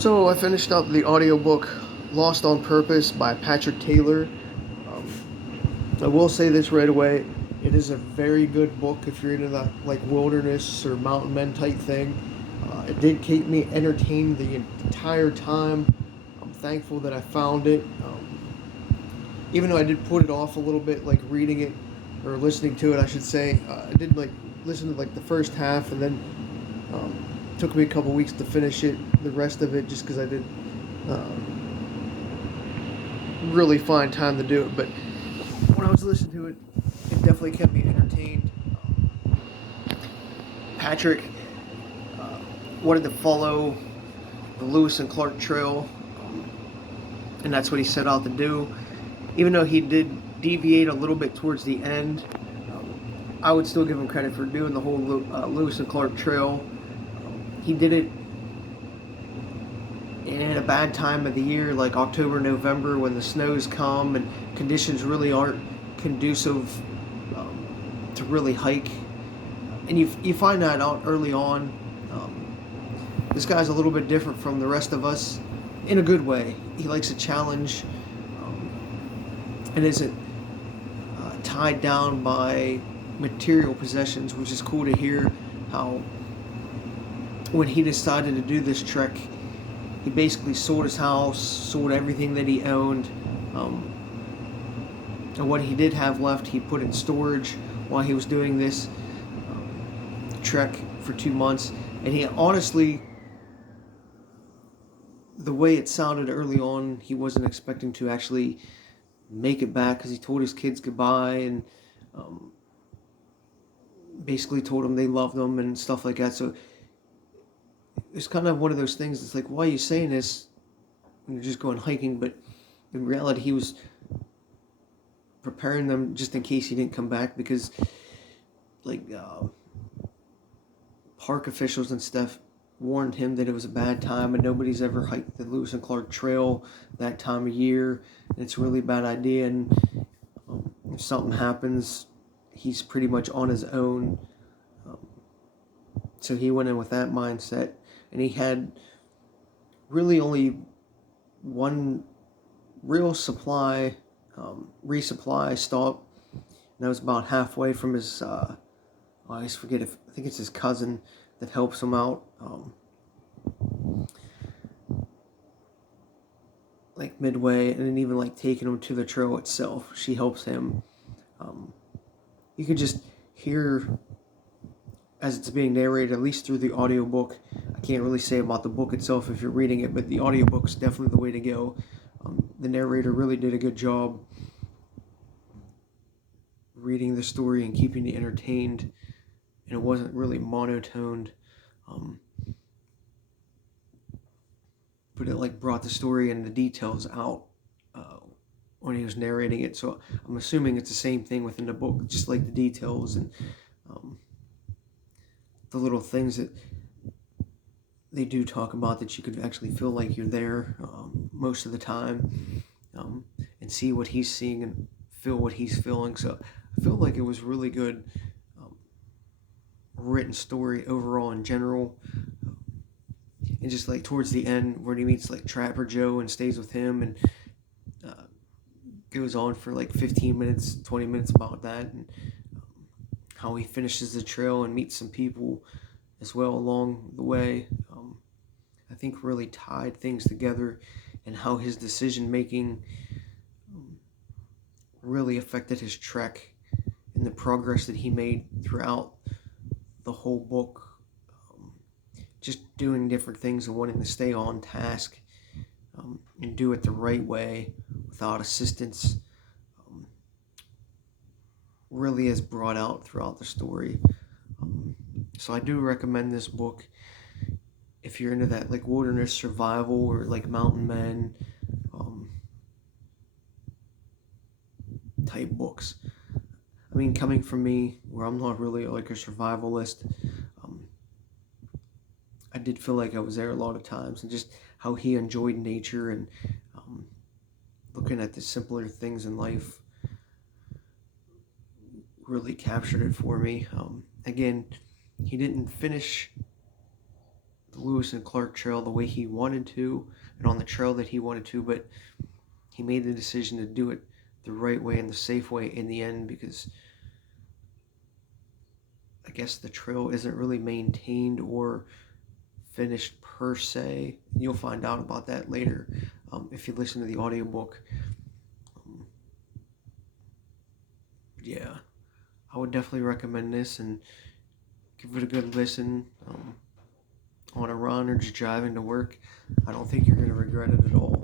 So I finished up the audiobook Lost on Purpose by Patrick Taylor. I will say this right away. It is a very good book if you're into that like wilderness or mountain men type thing. It did keep me entertained the entire time. I'm thankful that I found it. Even though I did put it off a little bit, like reading it or listening to it, I should say. I did like listen to like the first half, and then took me a couple weeks to finish it. The rest of it, just because I did uh, really find time to do it. But when I was listening to it, it definitely kept me entertained. Patrick wanted to follow the Lewis and Clark Trail, and that's what he set out to do. Even though he did deviate a little bit towards the end, I would still give him credit for doing the whole Lewis and Clark Trail. He did it in a bad time of the year, like October, November, when the snows come and conditions really aren't conducive to really hike. And you find that out early on. This guy's a little bit different from the rest of us in a good way. He likes a challenge and isn't tied down by material possessions, which is cool to hear how when he decided to do this trek, he basically sold his house, sold everything that he owned, and what he did have left, he put in storage while he was doing this trek for 2 months. And he honestly, the way it sounded early on, he wasn't expecting to actually make it back, because he told his kids goodbye and basically told them they loved them and stuff like that. So it's kind of one of those things that's like, why are you saying this when you're just going hiking? But in reality, he was preparing them just in case he didn't come back, because like park officials and stuff warned him that it was a bad time and nobody's ever hiked the Lewis and Clark Trail that time of year. And it's a really bad idea, and if something happens, he's pretty much on his own. So he went in with that mindset, and he had really only one real resupply stop, and that was about halfway from his, I always forget, I think it's his cousin that helps him out, like midway, and then even like taking him to the trail itself, she helps him. You could just hear as it's being narrated, at least through the audiobook. I can't really say about the book itself if you're reading it, but the audiobook's definitely the way to go. The narrator really did a good job reading the story and keeping you entertained, and it wasn't really monotoned, but it like brought the story and the details out when he was narrating it. So I'm assuming it's the same thing within the book, just like the details and the little things that they do talk about, that you could actually feel like you're there most of the time, and see what he's seeing and feel what he's feeling. So I feel like it was really good written story overall in general. And just like towards the end where he meets like Trapper Joe and stays with him, and goes on for like 15 minutes, 20 minutes about that, and how he finishes the trail and meets some people as well along the way. I think really tied things together, and how his decision making really affected his trek and the progress that he made throughout the whole book. Just doing different things and wanting to stay on task, and do it the right way without assistance, really is brought out throughout the story. So I do recommend this book if you're into that like wilderness survival or like mountain men type books. I mean, coming from me, where I'm not really like a survivalist, I did feel like I was there a lot of times, and just how he enjoyed nature and looking at the simpler things in life really captured it for me. Again, he didn't finish the Lewis and Clark Trail the way he wanted to and on the trail that he wanted to, but he made the decision to do it the right way and the safe way in the end, because I guess the trail isn't really maintained or finished per se. You'll find out about that later if you listen to the audiobook. Yeah, I would definitely recommend this and give it a good listen on a run or just driving to work. I don't think you're going to regret it at all.